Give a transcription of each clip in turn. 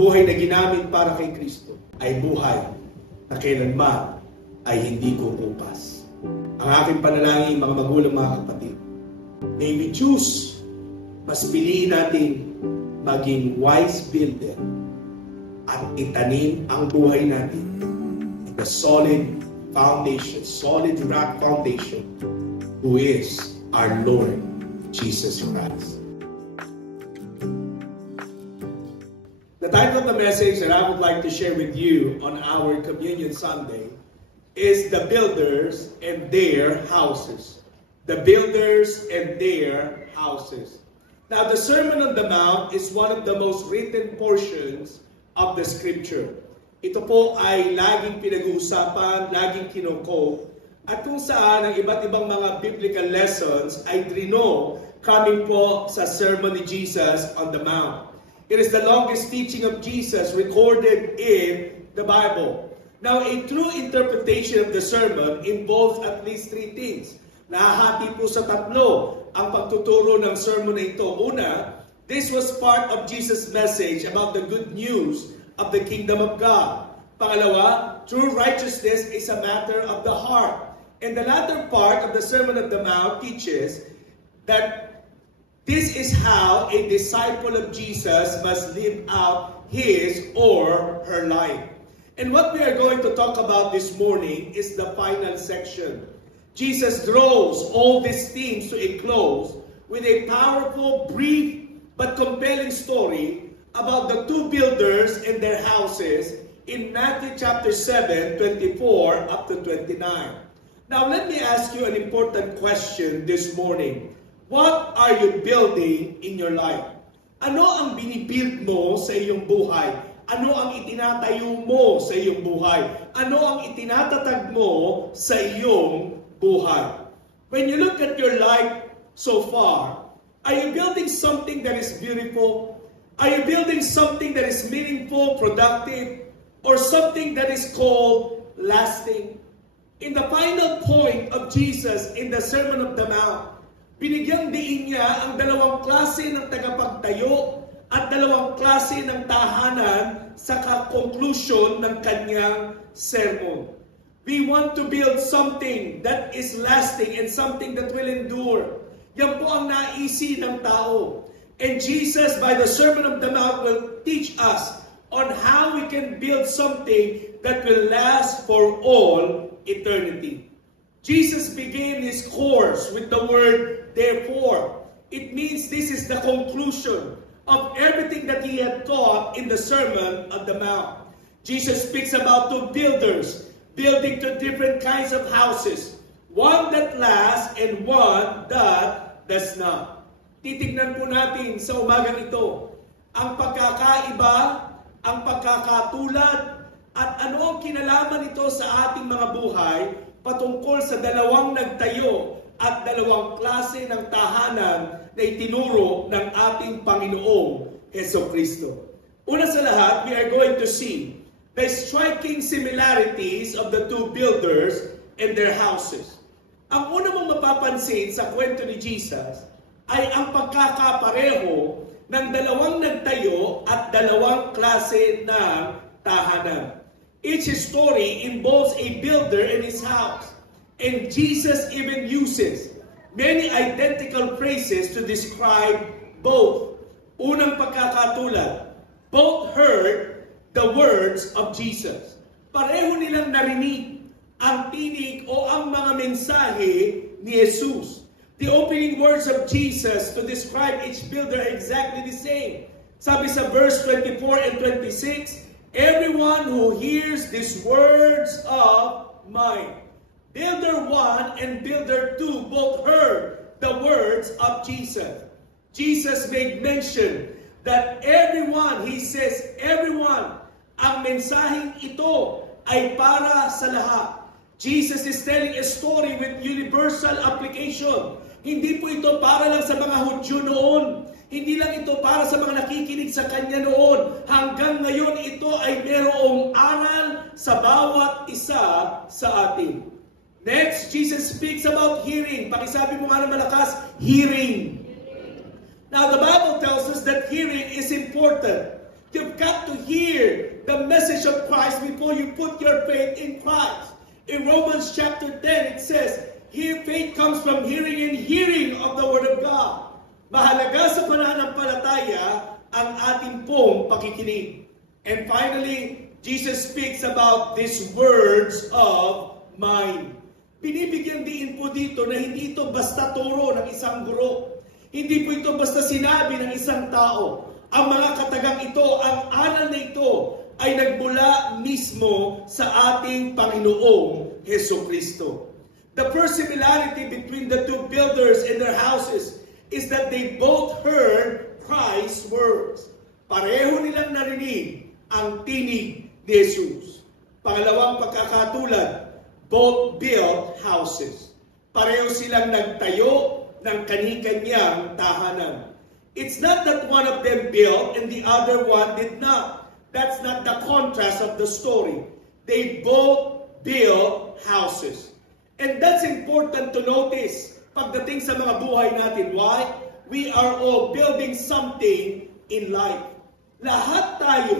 buhay na ginamit para kay Kristo ay buhay na kailanman ay hindi kukupas. Ang aking panalangin, mga magulang, mga kapatid, may we choose, mas piliin natin maging wise builder at itanim ang buhay natin in the solid foundation, solid rock foundation, who is our Lord Jesus Christ. The title of the message that I would like to share with you on our Communion Sunday is The Builders and Their Houses. The Builders and Their Houses. Now, the Sermon on the Mount is one of the most written portions of the Scripture. Ito po ay laging pinag-uusapan, laging kinoko, at kung saan ang iba't ibang mga biblical lessons ay drino coming po sa Sermon ni Jesus on the Mount. It is the longest teaching of Jesus recorded in the Bible. Now, a true interpretation of the sermon involves at least three things. Nahahati po sa tatlo ang pagtuturo ng sermon na ito. Una, this was part of Jesus' message about the good news of the kingdom of God. Pangalawa, true righteousness is a matter of the heart. And the latter part of the Sermon on the Mount teaches that this is how a disciple of Jesus must live out his or her life. And what we are going to talk about this morning is the final section. Jesus draws all these themes to a close with a powerful, brief, but compelling story about the two builders and their houses in Matthew chapter 7, 24 up to 29. Now, let me ask you an important question this morning. What are you building in your life? Ano ang binibuild mo sa iyong buhay? Ano ang itinatayo mo sa iyong buhay? Ano ang itinatatag mo sa iyong buhay? When you look at your life so far, are you building something that is beautiful? Are you building something that is meaningful, productive, or something that is called lasting? In the final point of Jesus in the Sermon on the Mount, binigyang diin niya ang dalawang klase ng tagapagtayo at dalawang klase ng tahanan sa conclusion ng kanyang sermon. We want to build something that is lasting and something that will endure. Yan po ang naisi ng tao. And Jesus, by the Sermon on the Mount, will teach us on how we can build something that will last for all eternity. Jesus began his course with the word therefore. It means this is the conclusion of everything that he had taught in the Sermon on the Mount. Jesus speaks about two builders building two different kinds of houses. One that lasts and one that does not. Titignan po natin sa umagang ito ang pagkakaiba, ang pagkakatulad, at ano ang kinalaman nito sa ating mga buhay patungkol sa dalawang nagtayo at dalawang klase ng tahanan na itinuro ng ating Panginoong Hesukristo. Una sa lahat, we are going to see the striking similarities of the two builders and their houses. Ang una mong mapapansin sa kwento ni Jesus ay ang pagkakapareho ng dalawang nagtayo at dalawang klase ng tahanan. Each story involves a builder and his house. And Jesus even uses many identical phrases to describe both. Unang pagkakatulad, both heard the words of Jesus. Pareho nilang narinig ang tinig o ang mga mensahe ni Jesus. The opening words of Jesus to describe each builder are exactly the same. Sabi sa verse 24 and 26, everyone who hears these words of mine. Builder 1 and Builder 2 both heard the words of Jesus. Jesus made mention that everyone, he says, everyone, ang mensaheng ito ay para sa lahat. Jesus is telling a story with universal application. Hindi po ito para lang sa mga Hudyo noon. Hindi lang ito para sa mga nakikinig sa kanya noon. Hanggang ngayon ito ay merong aral sa bawat isa sa atin. Next, Jesus speaks about hearing. Pakisabi mo nga ng malakas, hearing. Now, the Bible tells us that hearing is important. You've got to hear the message of Christ before you put your faith in Christ. In Romans chapter 10, it says, here faith comes from hearing and hearing of the Word of God. Mahalaga sa pananampalataya ang ating pong pakikinig. And finally, Jesus speaks about these words of mine. Binibigyan din po dito na hindi ito basta turo ng isang guro. Hindi po ito basta sinabi ng isang tao. Ang mga katagang ito, ang aral na ito, ay nagmula mismo sa ating Panginoong Jesucristo. The first similarity between the two builders and their houses is that they both heard Christ's words. Pareho nilang narinig ang tinig ni Jesus. Pangalawang pagkakatulad, both built houses. Pareho silang nagtayo ng kani-kanyang tahanan. It's not that one of them built and the other one did not. That's not the contrast of the story. They both built houses. And that's important to notice pagdating sa mga buhay natin. Why? We are all building something in life. Lahat tayo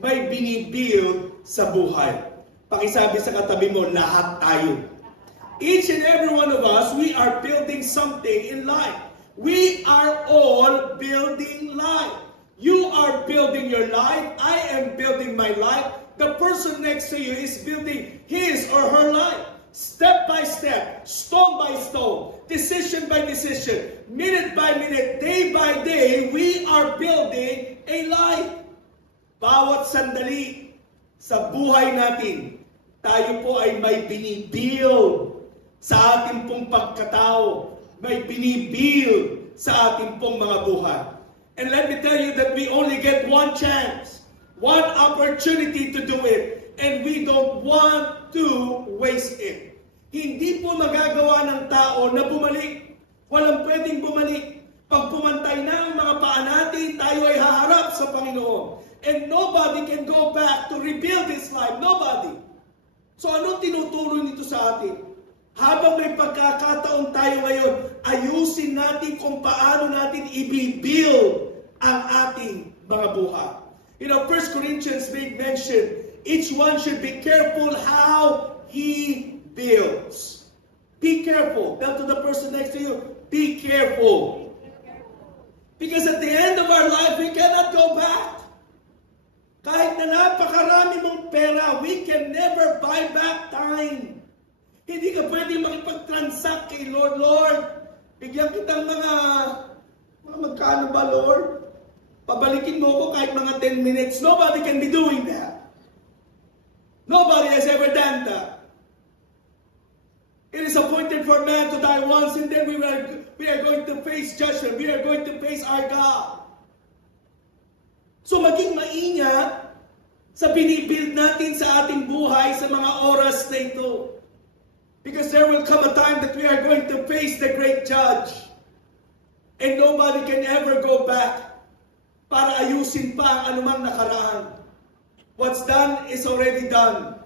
may binibuild sa buhay. Pakisabi sa katabi mo, lahat tayo. Each and every one of us, we are building something in life. We are all building life. You are building your life. I am building my life. The person next to you is building his or her life. Step by step, stone by stone, decision by decision, minute by minute, day by day, we are building a life. Bawat sandali sa buhay natin, tayo po ay may binibuild sa ating pong pagkatao, may binibuild sa ating pong mga buhay. And let me tell you that we only get one chance, one opportunity to do it, and we don't want to waste it. Hindi po magagawa ng tao na bumalik. Walang pwedeng bumalik. Pag pumantay na ang mga paa natin, tayo ay haharap sa Panginoon. And nobody can go back to rebuild his life. Nobody. So anong tinuturo nito sa atin? Habang may pagkakataon tayo ngayon, ayusin natin kung paano natin i-build ang ating mga buhay. You know, 1 Corinthians made mention, each one should be careful how he builds. Be careful. Tell to the person next to you, be careful. Because at the end of our life, we cannot go back. Kahit na napakarami mong pera, we can never buy back time. Hindi ka pwede makipag-transact kay Lord. Lord, bigyan kitang mga magkano ba, Lord? Pabalikin mo ko kahit mga 10 minutes. Nobody can be doing that. Nobody has ever done that. It is appointed for man to die once, and then we are going to face judgment. We are going to face our God. So maging maingat sa binibuild natin sa ating buhay sa mga oras na ito. Because there will come a time that we are going to face the great judge. And nobody can ever go back para ayusin pa ang anumang nakaraan. What's done is already done.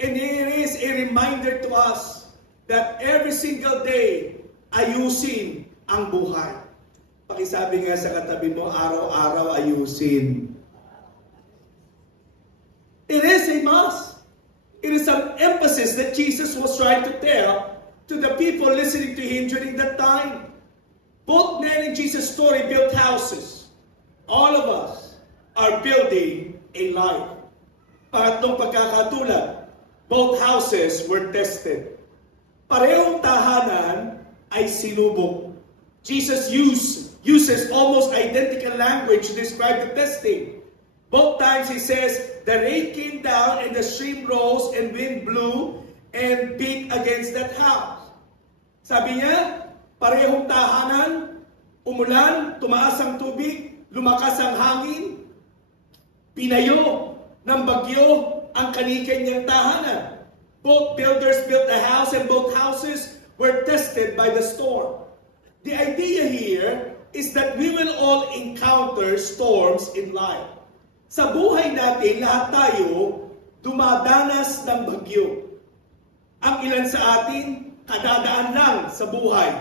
And it is a reminder to us that every single day, ayusin ang buhay. Pakisabi nga sa katabi mo, araw-araw ayusin. It is a must. It is an emphasis that Jesus was trying to tell to the people listening to him during that time. Both men in Jesus' story built houses. All of us are building a life. Pangatlong pagkakatulad, both houses were tested. Parehong tahanan ay sinubok. Jesus uses almost identical language to describe the testing. Both times he says, the rain came down and the stream rose and wind blew and beat against that house. Sabi niya, parehong tahanan, umulan, tumaas ang tubig, lumakas ang hangin, pinayo ng bagyo ang kani-kanyang tahanan. Both builders built a house and both houses were tested by the storm. The idea here is that we will all encounter storms in life. Sa buhay natin, lahat tayo dumadanas ng bagyo. Ang ilan sa atin, kadadaan lang sa buhay.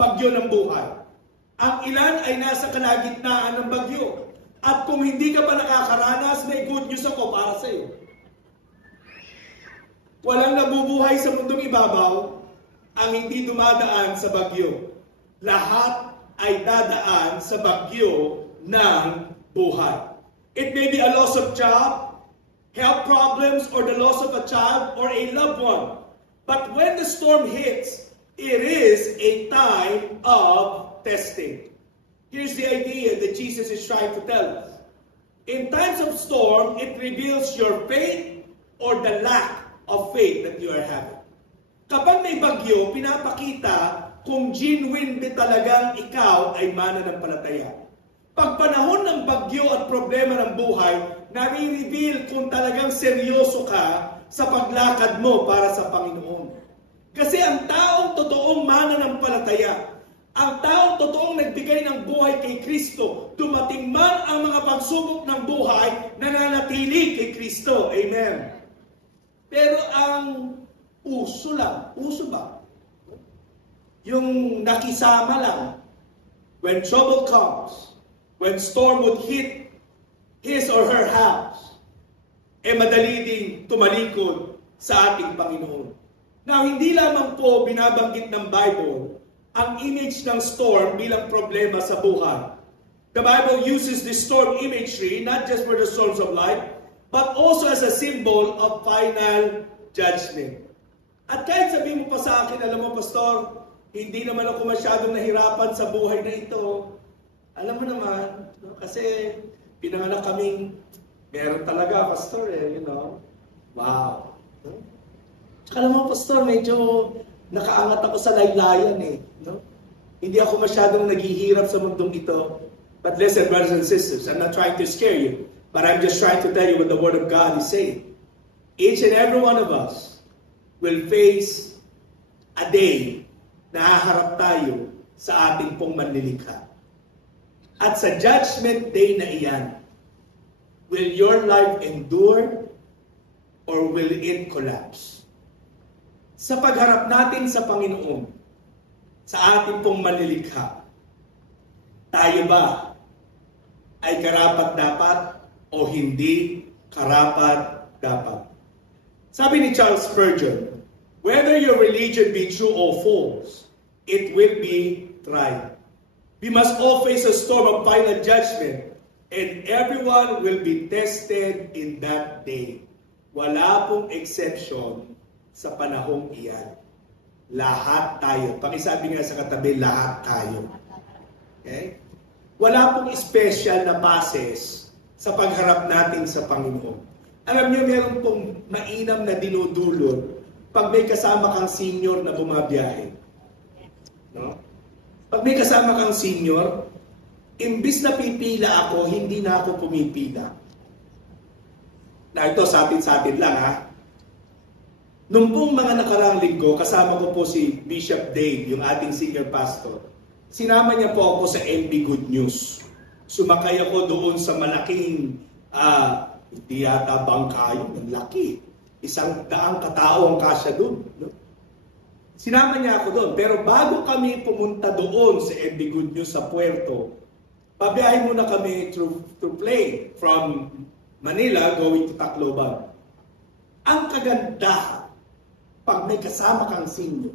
Bagyo ng buhay. Ang ilan ay nasa kalagitnaan ng bagyo. At kung hindi ka pa nakakaranas, may good news ako para sa iyo. Walang nabubuhay sa mundong ibabaw ang hindi dumadaan sa bagyo. Lahat ay dadaan sa bagyo ng buhay. It may be a loss of job, health problems, or the loss of a child or a loved one. But when the storm hits, it is a time of testing. Here's the idea that Jesus is trying to tell us. In times of storm, it reveals your faith or the lack of faith that you are having. Kapag may bagyo, pinapakita kung genuine ba talagang ikaw ay mananampalataya. Pag panahon ng bagyo at problema ng buhay, nare-reveal kung talagang seryoso ka sa paglakad mo para sa Panginoon. Kasi ang taong totoong mananampalataya, ang taong totoong nagbigay ng buhay kay Kristo, dumating man ang mga pagsubok ng buhay, nananatili kay Kristo. Amen. Pero ang uso ba? Yung nakisama lang, when trouble comes, when storm would hit his or her house, madali ding tumalikod sa ating Panginoon. Now, hindi lamang po binabanggit ng Bible ang image ng storm bilang problema sa buhay. The Bible uses the storm imagery not just for the storms of life, but also as a symbol of final judgment. At kahit sabihin mo pa sa akin, alam mo, Pastor, hindi naman ako masyadong nahirapan sa buhay na ito. Alam mo naman, no? Kasi pinanganak kaming meron talaga, Pastor, you know. Wow. No? Alam mo, Pastor, medyo nakaangat ako sa laylayan no? Hindi ako masyadong naghihirap sa mundong ito. But listen, brothers and sisters, I'm not trying to scare you, but I'm just trying to tell you what the Word of God is saying. Each and every one of us will face a day na haharap tayo sa ating pong manlilikha. At sa judgment day na iyan, will your life endure or will it collapse? Sa pagharap natin sa Panginoon, sa ating pong manlilikha, tayo ba ay karapat-dapat o hindi karapat-dapat? Sabi ni Charles Spurgeon, whether your religion be true or false, it will be tried. We must all face a storm of final judgment, and everyone will be tested in that day. Wala pong exception sa panahong iyan. Lahat tayo. Pakisabi nga sa katabi, lahat tayo. Okay? Wala pong special na passes sa pagharap natin sa Panginoon. Alam niyo, meron pong mainam na dinudulot pag may kasama kang senior na bumabiyahe. No? Pag may kasama kang senior, imbis na pipila ako, hindi na ako pumipila. Na ito, sa atin lang ha. Nung pong mga nakaraang linggo, kasama ko po si Bishop Dave, yung ating senior pastor. Sinama niya po ako sa MB Good News. Sumakay ako doon sa malaking hindi yata bangka yun, ang laki. 100 katao ang kasya doon. No? Sinama niya ako doon. Pero bago kami pumunta doon sa MB Good News sa Puerto, pabiyahe muna kami through plane from Manila going to Tacloban. Ang kagandahan, pag may kasama kang senior,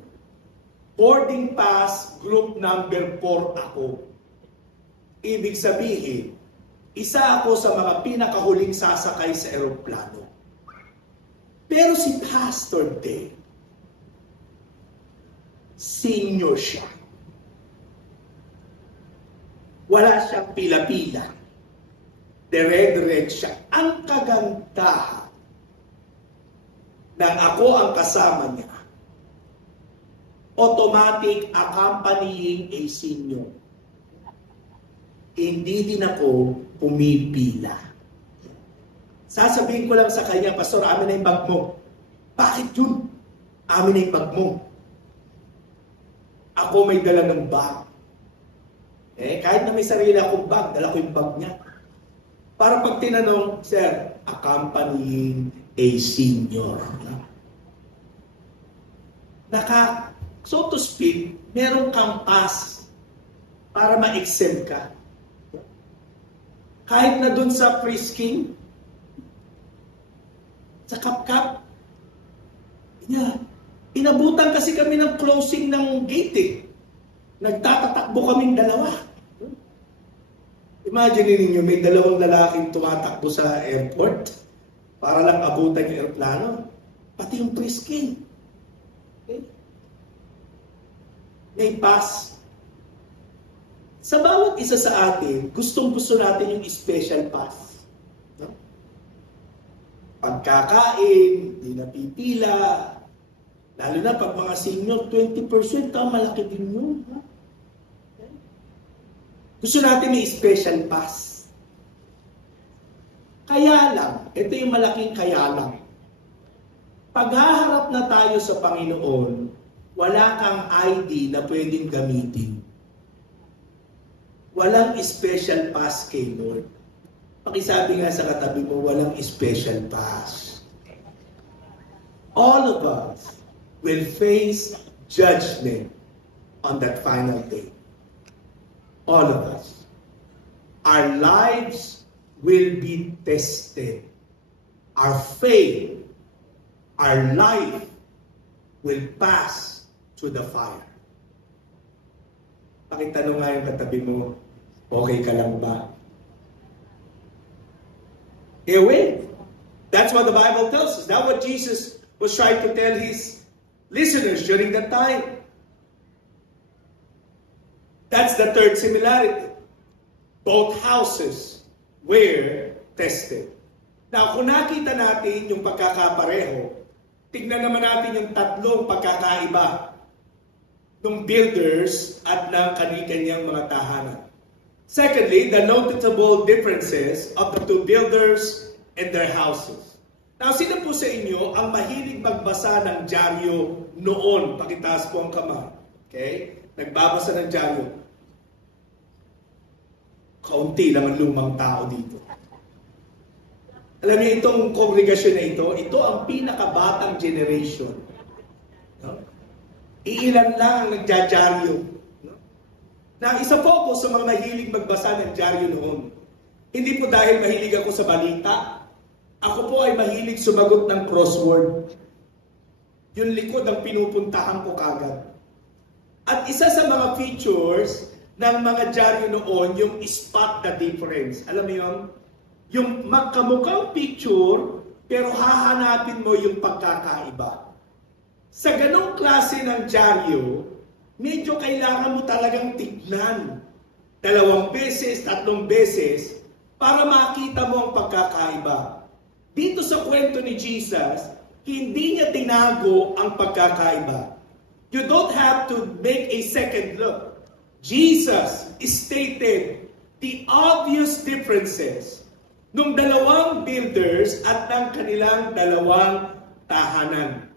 boarding pass group number 4 ako. Ibig sabihin, isa ako sa mga pinakahuling sasakay sa eroplano. Pero si Pastor Dave, senior siya. Wala siyang pila-pila. Dire-direct siya. Ang kagandahan nang ako ang kasama niya, automatic accompanying a senior. Hindi din ako pumipila. Sasabihin ko lang sa kanya, Pastor, amin na yung bag mo. Bakit yun? Amin na yung bag mo. Ako may dala ng bag. Kahit na may sarili akong bag, dala ko yung bag niya. Para pag tinanong, Sir, accompanying a senior. So to speak, meron kang pass para ma-exempt ka. Kahit na dun sa Prisking, sa Kapkap, inabutan kasi kami ng closing ng gate eh. Nagtatatakbo kaming dalawa. Imagine ninyo, may dalawang lalaking tumatakbo sa airport para lang abutan yung aeroplano. Pati yung Prisking. Okay? May pass. Sa bawat isa sa atin, gustong-gusto natin yung special pass. No? Pagkakain, hindi napipila. Lalo na pag mga senior, 20%, malaki din yun. Ha? Okay? Gusto natin may special pass. Kaya lang, ito yung malaking kaya lang. Paghaharap na tayo sa Panginoon, wala kang ID na pwedeng gamitin. Walang special pass kay Lord. Pakisabi nga sa katabi mo, walang special pass. All of us will face judgment on that final day. All of us. Our lives will be tested. Our faith, our life will pass through the fire. Pakitanong nga yung katabi mo, okay ka lang ba? It will. That's what the Bible tells us. That's what Jesus was trying to tell his listeners during that time. That's the third similarity. Both houses were tested. Now, kung nakita natin yung pagkakapareho, tignan naman natin yung tatlong pagkakaiba ng builders at ng kani-kanyang mga tahanan. Secondly, the noticeable differences of the two builders and their houses. Now, sino po sa inyo ang mahilig magbasa ng dyaryo noon? Pakitaas po ang kamay. Okay? Nagbabasa ng dyaryo. Kaunti lang ang lumang tao dito. Alam niyo, itong kongregasyon na ito ang pinakabatang generation. No? Iilan lang ang nagjadyaryo. No? Na isa po ako sa mga mahilig magbasa ng dyaryo noon. Hindi po dahil mahilig ako sa balita. Ako po ay mahilig sumagot ng crossword. Yung likod ang pinupuntahan ko kagad. At isa sa mga features ng mga dyaryo noon, yung spot the difference. Alam mo yun? Yung magkamukhang picture, pero hahanapin mo yung pagkakaiba. Sa ganong klase ng dyaryo, medyo kailangan mo talagang tignan 2 beses, 3 beses, para makita mo ang pagkakaiba. Dito sa kwento ni Jesus, hindi niya tinago ang pagkakaiba. You don't have to make a second look. Jesus stated the obvious differences nung dalawang builders at ng kanilang dalawang tahanan.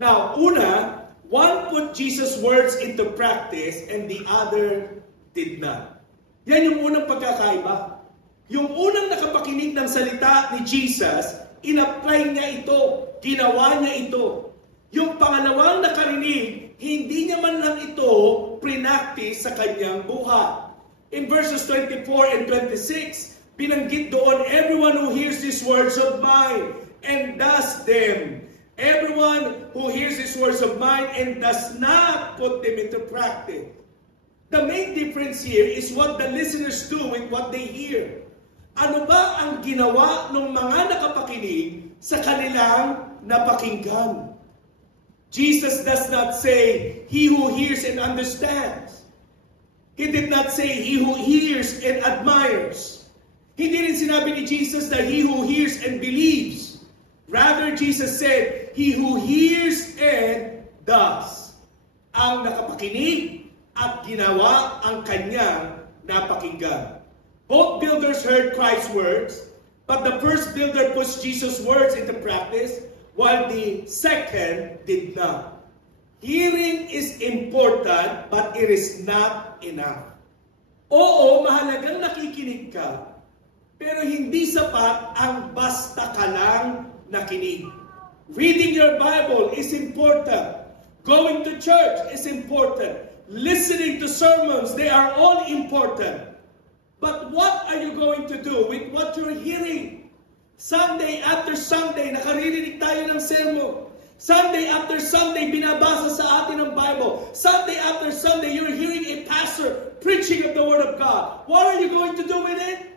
Now, una, one put Jesus' words into practice and the other did not. Yan yung unang pagkakaiba. Yung unang nakapakinig ng salita ni Jesus, in-apply niya ito, ginawa niya ito. Yung pangalawang nakarinig, hindi niya man lang ito prinactice sa kanyang buhay. In verses 24 and 26, binanggit doon, everyone who hears these words of mine and does them. Everyone who hears these words of mine and does not put them into practice. The main difference here is what the listeners do with what they hear. Ano ba ang ginawa ng mga nakapakinig sa kanilang napakinggan? Jesus does not say, he who hears and understands. He did not say, he who hears and admires. Hindi rin sinabi ni Jesus that he who hears and believes. Rather, Jesus said, he who hears and does. Ang nakapakinig at ginawa ang kanyang napakinggan. Both builders heard Christ's words, but the first builder puts Jesus' words into practice, while the second did not. Hearing is important, but it is not enough. Oo, mahalagang nakikinig ka, pero hindi sapat ang basta ka lang nakinig. Reading your Bible is important. Going to church is important. Listening to sermons, they are all important. But what are you going to do with what you're hearing? Sunday after Sunday, nakaririnig tayo ng sermon. Sunday after Sunday, binabasa sa atin ang Bible. Sunday after Sunday, you're hearing a pastor preaching of the Word of God. What are you going to do with it?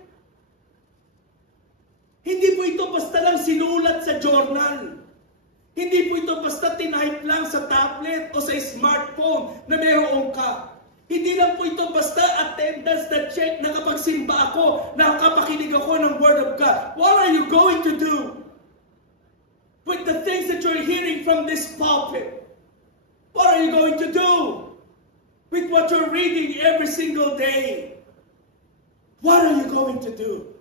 Hindi po ito basta lang sinulat sa journal. Hindi po ito basta tinype lang sa tablet o sa smartphone na mayroon ka. Hindi lang po ito basta attendance na check, nakapagsimba ako, nakapakinig ako ng Word of God. What are you going to do with the things that you're hearing from this pulpit? What are you going to do with what you're reading every single day? What are you going to do?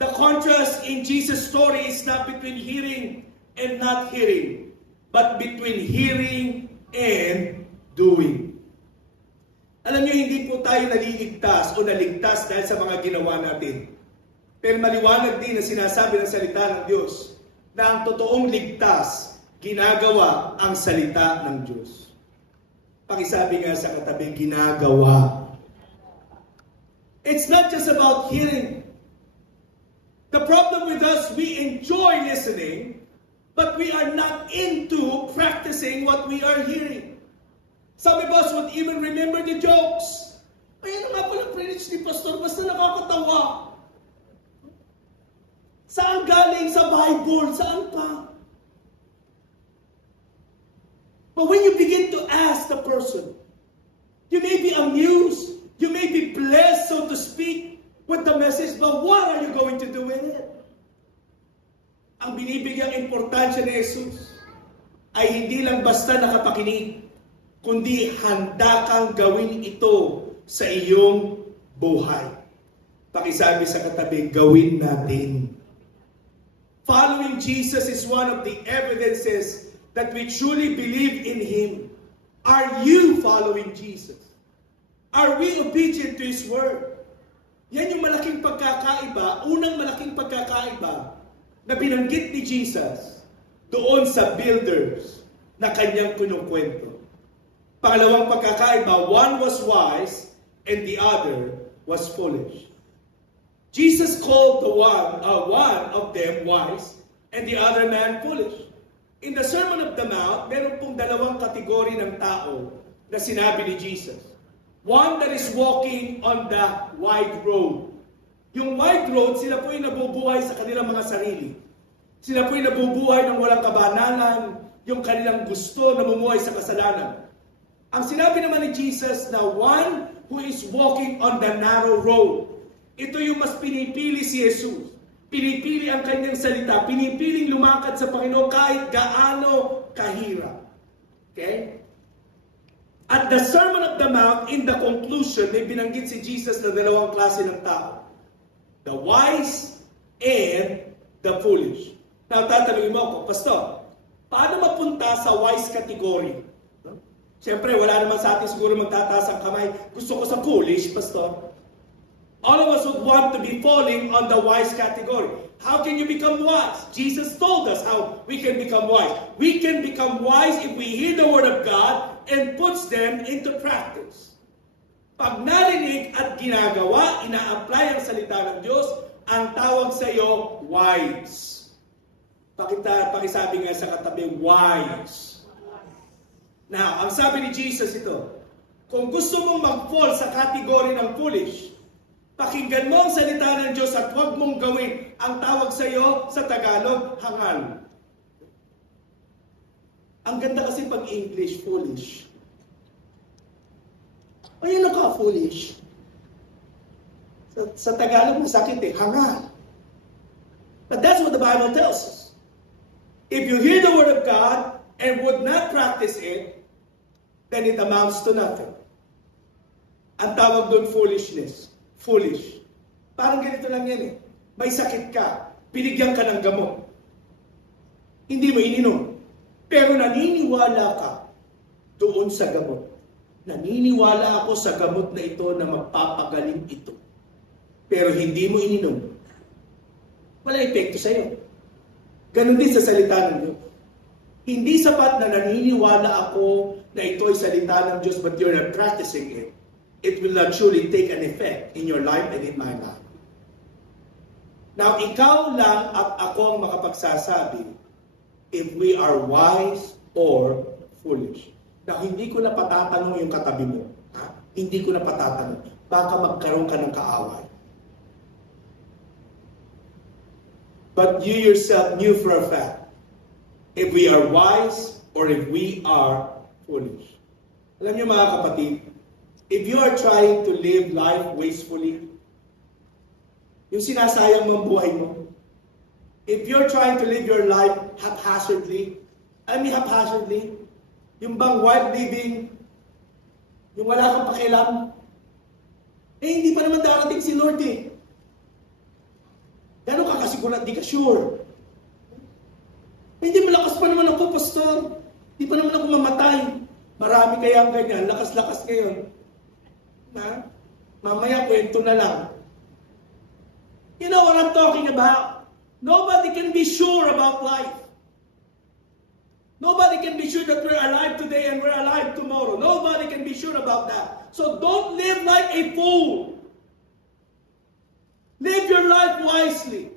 The contrast in Jesus' story is not between hearing and not hearing, but between hearing and doing. Alam niyo, hindi po tayo naliligtas o naligtas dahil sa mga ginawa natin. Pero maliwanag din na sinasabi ng salita ng Diyos na ang totoong ligtas, ginagawa ang salita ng Diyos. Pakisabi nga sa katabi, ginagawa. It's not just about hearing. The problem with us, we enjoy listening, but we are not into practicing what we are hearing. Some of us would even remember the jokes. Ayan nga pala preach ni Pastor, basta nakakatawa. Saan galing? Sa Bible? Saan pa? But when you begin to ask the person, you may be amused, you may be blessed, so to speak, with the message, but what are you going to do with it? Ang binibigyang importansya ni Jesus ay hindi lang basta nakapakinig, kundi handa kang gawin ito sa iyong buhay. Pakisabi sa katabi, gawin natin. Following Jesus is one of the evidences that we truly believe in Him. Are you following Jesus? Are we obedient to His Word? Yan yung malaking pagkakaiba, unang malaking pagkakaiba na binanggit ni Jesus doon sa builders na kanyang kinukwento. Pangalawang pagkakaiba, one was wise and the other was foolish. Jesus called one of them wise and the other man foolish. In the Sermon of the Mount, meron pong dalawang kategori ng tao na sinabi ni Jesus. One that is walking on the wide road. Yung wide road, sila po yung nabubuhay sa kanilang mga sarili. Sila po yung nabubuhay ng walang kabanalan, yung kanilang gusto na mumuhay sa kasalanan. Ang sinabi naman ni Jesus na one who is walking on the narrow road. Ito yung mas pinipili si Jesus. Pinipili ang kanyang salita. Pinipiling lumakad sa Panginoon kahit gaano kahirap. Okay? At the Sermon of the Mount, in the conclusion, may binanggit si Jesus na dalawang klase ng tao. The wise and the foolish. Now, tatanungin mo ako, Pastor, paano mapunta sa wise category? No? Siyempre, wala naman sa atin siguro magtataas ang kamay. Gusto ko sa foolish, Pastor. All of us would want to be falling on the wise category. How can you become wise? Jesus told us how we can become wise. We can become wise if we hear the Word of God and puts them into practice. Pag narinig at ginagawa, ina-apply ang salita ng Diyos, ang tawag sa iyo, wise. Pakisabi nga sa katabi, wise. Now, ang sabi ni Jesus ito, kung gusto mong mag-fall sa kategory ng foolish, pakinggan mo ang salita ng Diyos at huwag mong gawin ang tawag sa iyo sa Tagalog, hangal. Ang ganda kasi pag English, foolish. O yan ka, foolish. Sa Tagalog, masakit eh, hangal. But that's what the Bible tells us. If you hear the Word of God and would not practice it, then it amounts to nothing. Ang tawag doon, foolishness. Foolish. Parang ganito lang yan eh. May sakit ka, binigyan ka ng gamot. Hindi mo ininom. Pero naniniwala ka doon sa gamot. Naniniwala ako sa gamot na ito na magpapagaling ito. Pero hindi mo ininom. Wala epekto sa iyo. Ganon din sa salita ng Diyos. Hindi sapat na naniniwala ako na ito ay salita ng Diyos but you're not practicing it. it will not truly take an effect in your life and in my life. Now, ikaw lang at ako ang makapagsasabi if we are wise or foolish. Now, hindi ko na patatanong yung katabi mo. Ha? Hindi ko na patatanong. Baka magkaroon ka ng kaaway. But you yourself knew for a fact if we are wise or if we are foolish. Alam niyo mga kapatid, if you are trying to live life wastefully, yung sinasayang mo ang buhay mo, if you're trying to live your life haphazardly, yung bang wild living, yung wala kang pakialam, hindi pa naman darating si Lord eh. Gano'n ka kasigurat, di ka sure. Hindi malakas pa naman ako, pastor. Di pa naman ako mamatay. Marami kaya ang ganyan, lakas-lakas ngayon. Mamaya kwento na lang. You know what I'm talking about? Nobody can be sure about life. Nobody can be sure that we're alive today and we're alive tomorrow. Nobody can be sure about that. So don't live like a fool. Live your life wisely.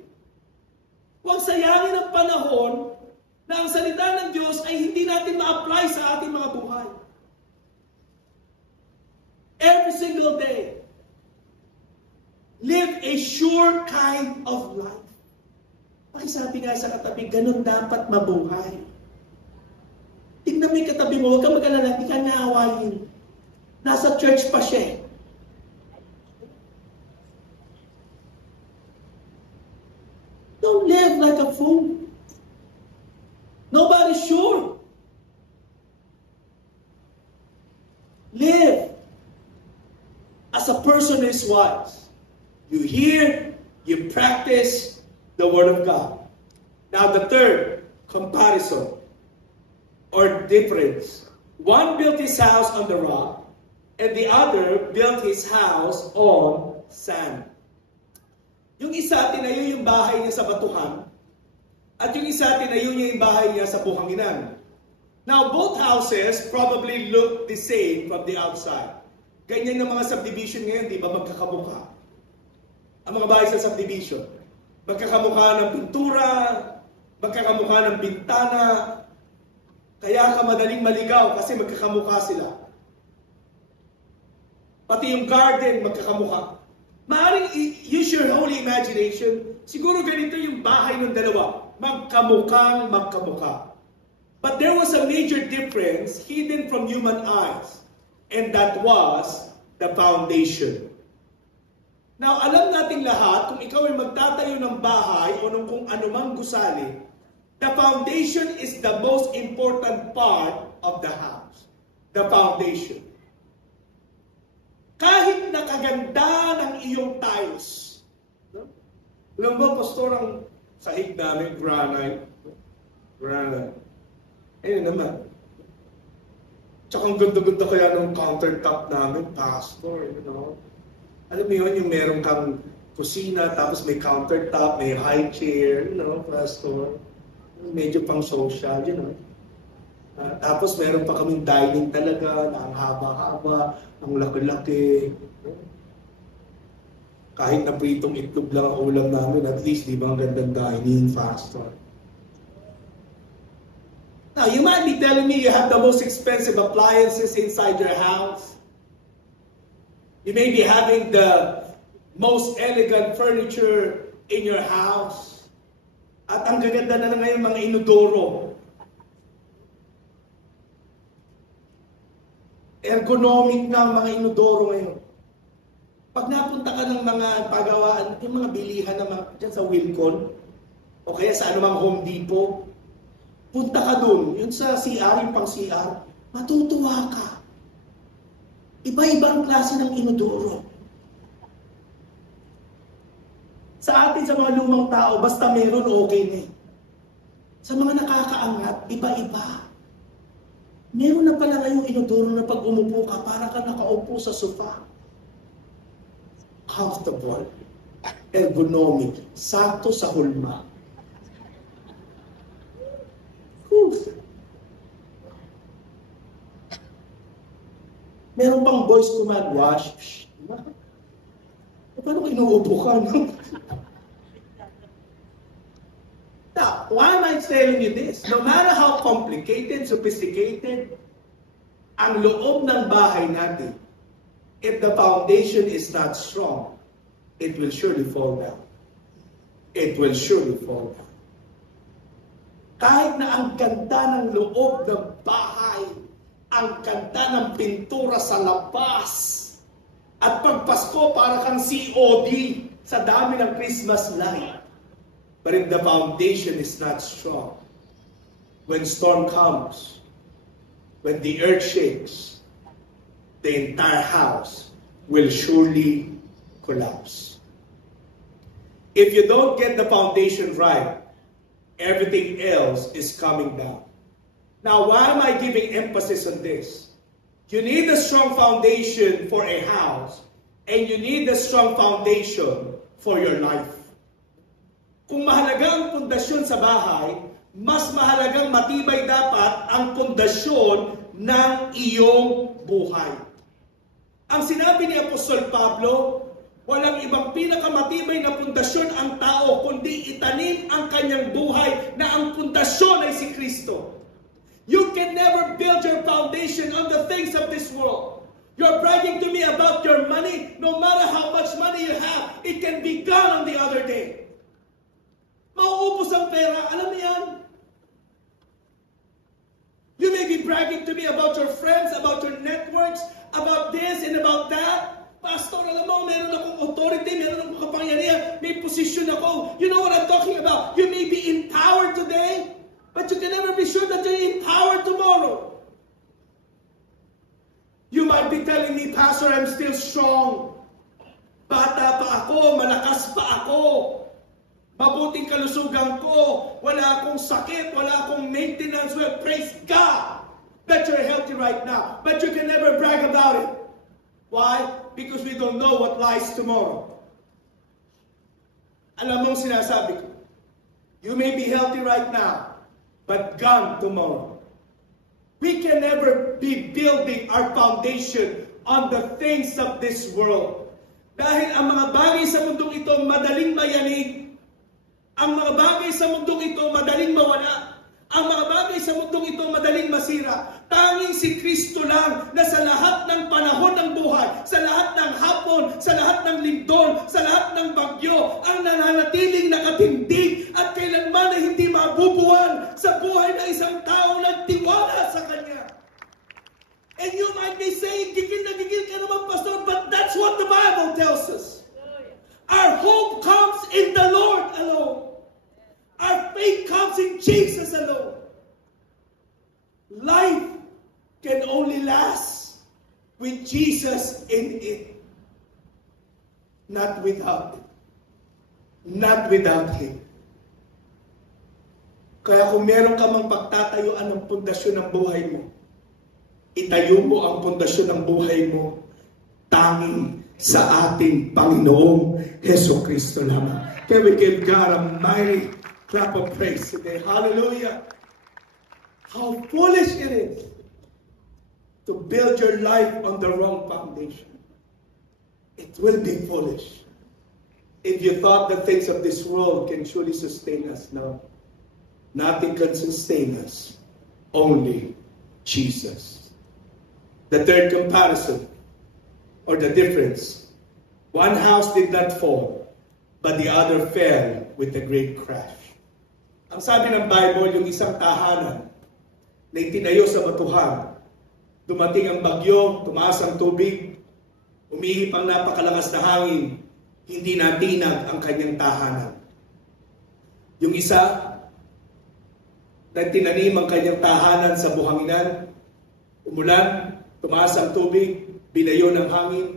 Huwag sayangin ang panahon na ang salita ng Diyos ay hindi natin ma-apply sa ating mga buhay. Every single day. Live a sure kind of life. Pakisabi nga sa katabi, ganun dapat mabuhay. Tignan mo yung katabi mo, huwag kang mag-alala, di ka naawayin. Nasa church pa siya. Don't live like a fool. Nobody's sure. Live as a person who is wise. You hear, you practice the Word of God. Now the third, comparison or difference. One built his house on the rock, and the other built his house on sand. Yung isa, tinayo yung bahay niya sa batuhan, at yung isa, tinayo niya yung bahay niya sa buhanginan. Now, both houses probably look the same from the outside. Ganyan ng mga subdivision ngayon, di ba, magkakamukha. Ang mga bahay sa subdivision. Magkakamukha ng pintura, magkakamukha ng bintana, kaya ka madaling maligaw kasi magkakamukha sila. Pati yung garden, magkakamukha. Maaring use your holy imagination. Siguro ganito yung bahay ng dalawa. Magkamukhang magkamukha. But there was a major difference hidden from human eyes. And that was the foundation. Now, alam nating lahat, kung ikaw ay magtatayo ng bahay o nung kung anumang gusali, the foundation is the most important part of the house. The foundation. Kahit nakaganda ng iyong tiles. No? Alam mo, pastor, ang sahig namin, granite. Ayun naman. Tsaka ang ganda-ganda kaya ng countertop namin, pastor. You know? Alam mo yun, yung meron kang kusina, tapos may countertop, may high chair, you know, pastor. Medyo pang social, you know. Tapos meron pa kaming dining talaga, na ang haba-haba, ang laki-laki. Kahit na pritong itlog lang ang ulam namin, at least, di ba, ang gandang dining, pastor. Now, you might be telling me you have the most expensive appliances inside your house. You may be having the most elegant furniture in your house. At ang gaganda na ngayon mga inodoro. Ergonomic na ang mga inodoro ngayon. Pag napunta ka ng mga pagawaan, yung mga bilihan na dyan sa Wilcon, o kaya sa anumang Home Depot, punta ka dun, yun sa CR, yung pang CR, matutuwa ka. Iba-ibang klase ng inodoro. Sa atin, sa mga lumang tao, basta meron, okay na. Sa mga nakakaangat, iba-iba. Meron na pala ngayong inodoro na pag umupo ka, para ka nakaupo sa sofa. Comfortable. Ergonomic. Sakto sa hulma. Meron bang boys to man wash? Shh, paano ko inuupo ka, no? Now, why am I telling you this? No matter how complicated, sophisticated, ang loob ng bahay natin, if the foundation is not strong, it will surely fall down. It will surely fall down. Kahit na ang ganda ng loob ng bahay, ang ganda ng pintura sa labas, at pag Pasko, para kang COD sa dami ng Christmas light. But if the foundation is not strong, when storm comes, when the earth shakes, the entire house will surely collapse. If you don't get the foundation right, everything else is coming down. Now, why am I giving emphasis on this? You need a strong foundation for a house, and you need a strong foundation for your life. Kung mahalaga ang pundasyon sa bahay, mas mahalagang matibay dapat ang pundasyon ng iyong buhay. Ang sinabi ni Apostol Pablo, walang ibang pinakamatibay na pundasyon ang tao, kundi itanim ang kanyang buhay na ang pundasyon ay si Kristo. You can never build your foundation on the things of this world. You're bragging to me about your money. No matter how much money you have, it can be gone on the other day. Mauubos ang pera. Alam mo yan? You may be bragging to me about your friends, about your networks, about this and about that. Pastor, alam mo, meron akong authority, meron akong kapangyarihan, may position ako. You know what I'm talking about? You may be in power today, but you can never be sure that you're in power tomorrow. You might be telling me, Pastor, I'm still strong. Bata pa ako, malakas pa ako. Mabuting kalusugan ko. Wala akong sakit, wala akong maintenance. Well, praise God that you're healthy right now. But you can never brag about it. Why? Because we don't know what lies tomorrow. Alam mong sinasabi ko, you may be healthy right now, but gone tomorrow. We can never be building our foundation on the things of this world. Dahil ang mga bagay sa mundong ito madaling mayanig. Ang mga bagay sa mundong ito madaling mawala. Ang mga bagay sa mundong ito madaling masira. Tanging si Kristo lang na sa lahat ng panahon ng buhay, sa lahat ng hapon, sa lahat ng lindol, sa lahat ng bagyo, ang nananatiling nakatindig at kailanman ay hindi mabubuwal sa buhay ng isang taong nagtiwala sa Kanya. And you might be saying, gigil na gigil ka naman, Pastor, but that's what the Bible tells us. Our hope comes in the Lord alone. Our faith comes in Jesus alone. Life can only last with Jesus in it. Not without it. Not without Him. Kaya kung meron ka mang pagtatayuan ng pundasyon ng buhay mo, itayo mo ang pundasyon ng buhay mo tanging sa ating Panginoong Jesucristo lamang. Can we give God a mighty clap of praise today? Hallelujah! How foolish it is to build your life on the wrong foundation. It will be foolish if you thought the things of this world can truly sustain us. No. Nothing can sustain us. Only Jesus. The third comparison, or the difference. One house did not fall, but the other fell with a great crash. Ang sabi ng Bible, yung isang tahanan na itinayo sa batuhan, dumating ang bagyo, tumaas ang tubig, umihip ang napakalakas na hangin, hindi natinag ang kanyang tahanan. Yung isa, na tinanim ang kanyang tahanan sa buhanginan, umulan, tumaas ang tubig, binayo ng hangin.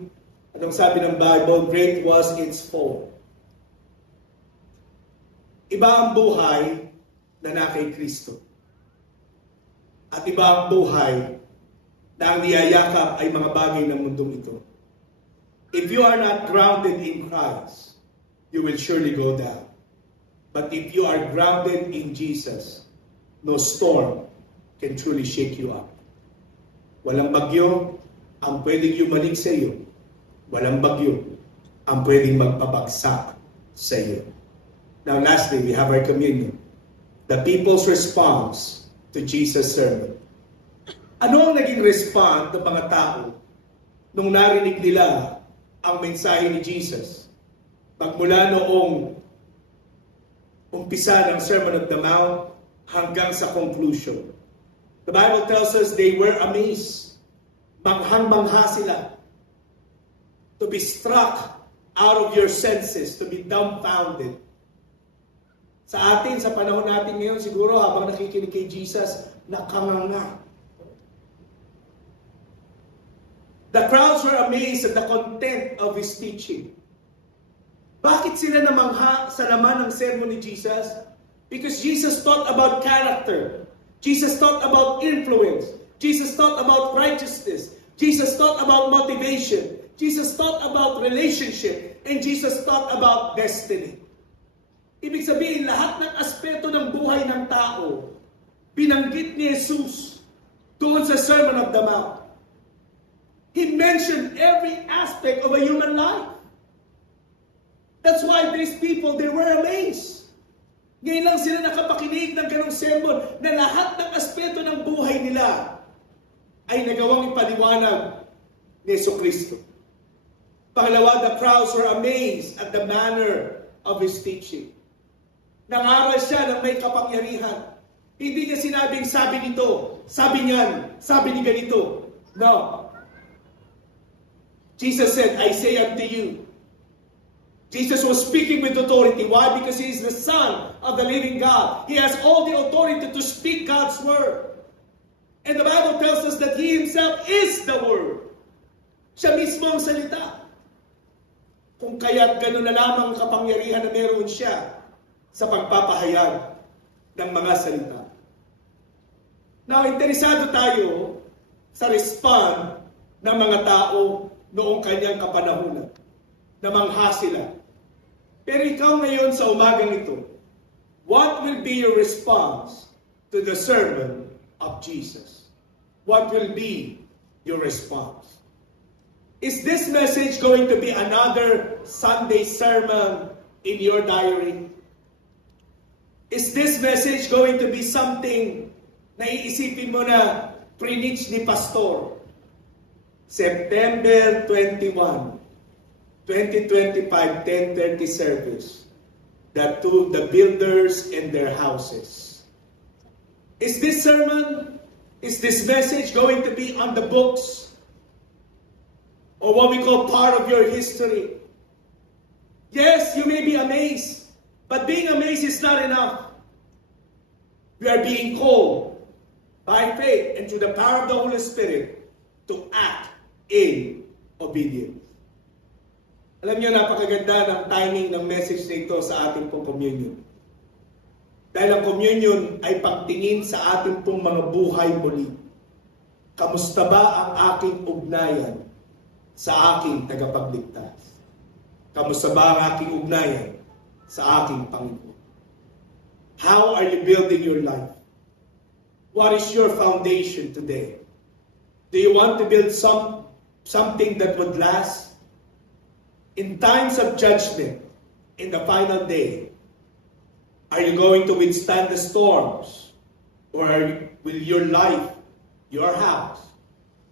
Anong sabi ng Bible? Great was its fall. Iba ang buhay na nasa Kristo. At iba ang buhay na ang niyayakap ay mga bagay ng mundong ito. If you are not grounded in Christ, you will surely go down. But if you are grounded in Jesus, no storm can truly shake you up. Walang bagyo, ang pwedeng yumanig sa iyo. Walang bagyo ang pwedeng magpabagsak sa iyo. Now lastly, we have our communion. The people's response to Jesus' sermon. Ano ang naging response ng mga tao nung narinig nila ang mensahe ni Jesus? Magmula noong umpisa ng Sermon on the Mount hanggang sa conclusion. The Bible tells us they were amazed. Manghang-mangha sila. To be struck out of your senses, to be dumbfounded. Sa atin, sa panahon natin ngayon, siguro habang nakikinig kay Jesus, nakanganga. The crowds were amazed at the content of His teaching. Bakit sila namangha sa laman ng sermon ni Jesus? Because Jesus taught about character. Jesus taught about influence. Jesus taught about righteousness. Jesus taught about motivation. Jesus taught about relationship. And Jesus taught about destiny. Ibig sabihin, lahat ng aspeto ng buhay ng tao, binanggit ni Jesus doon sa Sermon on the Mount. He mentioned every aspect of a human life. That's why these people, they were amazed. Ngayon lang sila nakapakinig ng ganong sermon na lahat ng aspeto ng buhay nila ay nagawang ipaliwanag ni Jesucristo. Pangalawa, the crowds were amazed at the manner of His teaching. Nangaral siya ng may kapangyarihan. Hindi niya sinabing sabi nito, sabi niyan, sabi ni ganito. No. Jesus said, I say unto you. Jesus was speaking with authority. Why? Because He is the Son of the living God. He has all the authority to speak God's word. And the Bible tells us that He Himself is the Word. Siya mismo ang salita. Kung kaya't gano'n na lamang kapangyarihan na meron siya sa pagpapahayag ng mga salita. Now, interesado tayo sa respond ng mga tao noong kanyang kapanahunan. Namangha sila. Pero ikaw ngayon sa umagang ito, what will be your response to the sermon of Jesus? What will be your response? Is this message going to be another Sunday sermon in your diary? Is this message going to be something na iisipin mo na preach ni Pastor? September 21, 2025, 10:30 service. The builders and their houses. Is this sermon, is this message going to be on the books? Or what we call part of your history? Yes, you may be amazed. But being amazed is not enough. We are being called by faith and through the power of the Holy Spirit to act in obedience. Alam niyo, napakaganda ng timing ng message na ito sa ating pong communion. Dahil ang communion ay pagtingin sa ating pong mga buhay muli. Kamusta ba ang aking ugnayan sa aking tagapagligtas? Kamusta ba ang aking ugnayan sa aking Panginoon? How are you building your life? What is your foundation today? Do you want to build something that would last? In times of judgment, in the final day, are you going to withstand the storms? Or will your life, your house,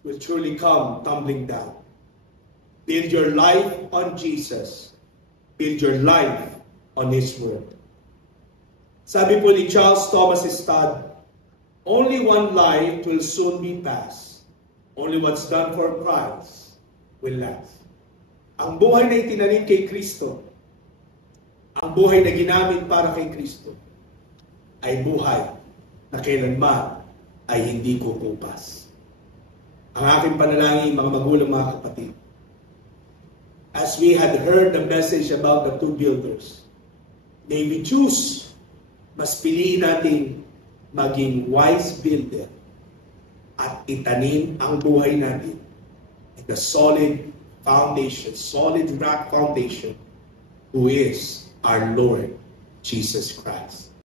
will truly come tumbling down? Build your life on Jesus. Build your life on His Word. Sabi po ni Charles Thomas Stad, only one life will soon be passed. Only what's done for Christ will last. Ang buhay na itinanim kay Kristo, ang buhay na ginamit para kay Kristo, ay buhay na kailanman ay hindi kukupas. Ang aking panalangin, mga magulang, mga kapatid, as we had heard the message about the two builders, may we choose, mas piliin natin maging wise builder at itanim ang buhay natin in the solid foundation, solid rock foundation, who is our Lord Jesus Christ.